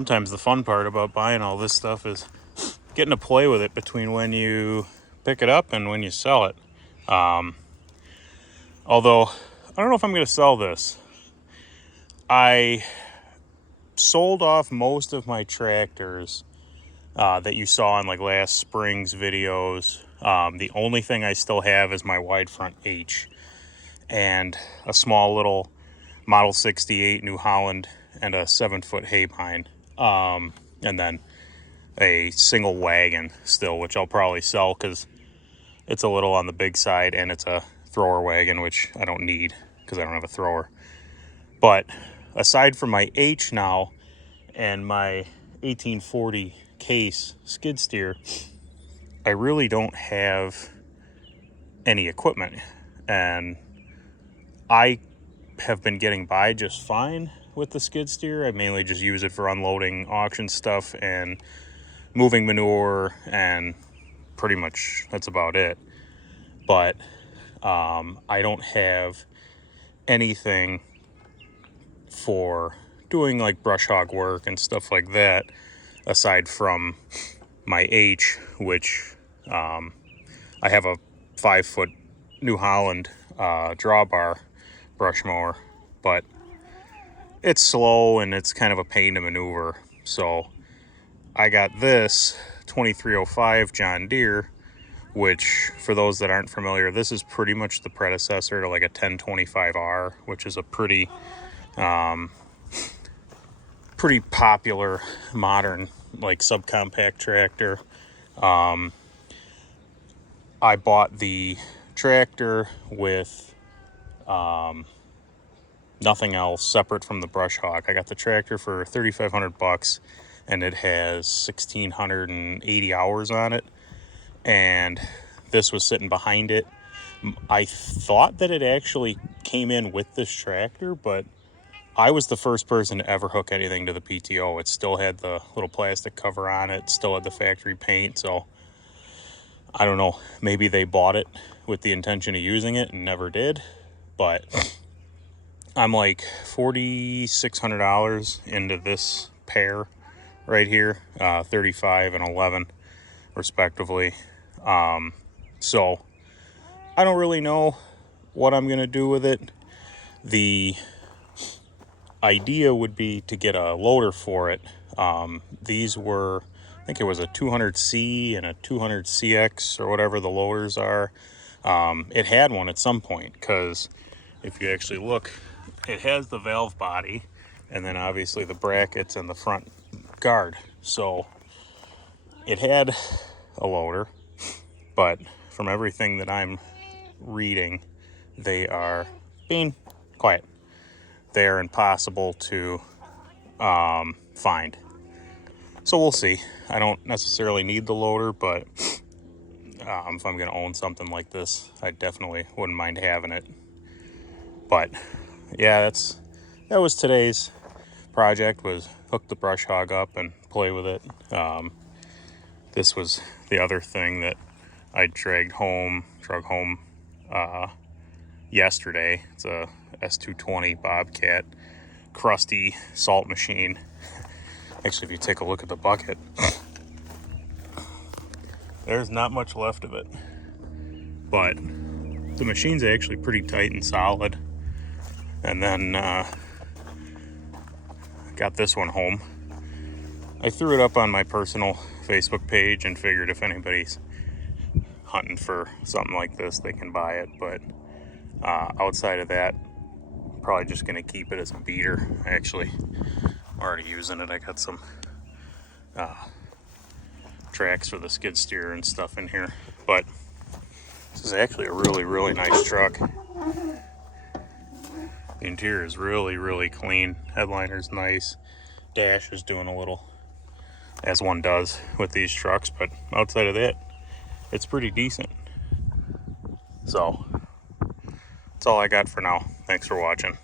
sometimes the fun part about buying all this stuff is getting to play with it between when you pick it up and when you sell it. Although, I don't know if I'm going to sell this. I sold off most of my tractors that you saw in like last spring's videos. The only thing I still have is my wide front H and a small little Model 68 New Holland and a 7-foot hay pine. And then a single wagon still, which I'll probably sell because it's a little on the big side and it's a thrower wagon, which I don't need because I don't have a thrower. But aside from my H now and my 1840 case skid steer, I really don't have any equipment, and I have been getting by just fine with the skid steer. I mainly just use it for unloading auction stuff and moving manure, and pretty much that's about it. But I don't have anything for doing like brush hog work and stuff like that aside from my H, which I have a 5-foot New Holland drawbar brush mower, but it's slow and it's kind of a pain to maneuver. So I got this 2305 John Deere, which for those that aren't familiar, this is pretty much the predecessor to like a 1025R, which is a pretty popular modern like subcompact tractor. I bought the tractor with nothing else separate from the brush hog. I got the tractor for $3,500 and it has 1,680 hours on it, and this was sitting behind it. I thought that it actually came in with this tractor, but I was the first person to ever hook anything to the PTO. It still had the little plastic cover on it, still had the factory paint, so I don't know, maybe they bought it with the intention of using it and never did. But I'm like $4,600 into this pair right here, 35 and 11 respectively. So I don't really know what I'm gonna do with it. The idea would be to get a loader for it. These were, I think it was a 200C and a 200CX or whatever the loaders are. It had one at some point, because if you actually look, it has the valve body and then obviously the brackets and the front guard. So it had a loader, but from everything that I'm reading, they are being quiet. They are impossible to find. So we'll see. I don't necessarily need the loader, but if I'm going to own something like this, I definitely wouldn't mind having it. But yeah, that was today's project, was hook the brush hog up and play with it. This was the other thing that I drug home yesterday. It's a S220 Bobcat crusty salt machine. Actually, if you take a look at the bucket, there's not much left of it, but the machine's actually pretty tight and solid. And then got this one home. I threw it up on my personal Facebook page and figured if anybody's hunting for something like this, they can buy it. But outside of that, I'm probably just gonna keep it as a beater. Actually, I'm already using it. I got some tracks for the skid steer and stuff in here. But this is actually a really, really nice truck. The interior is really, really clean. Headliner's nice. Dash is doing a little, as one does with these trucks, but outside of that, it's pretty decent. So that's all I got for now. Thanks for watching.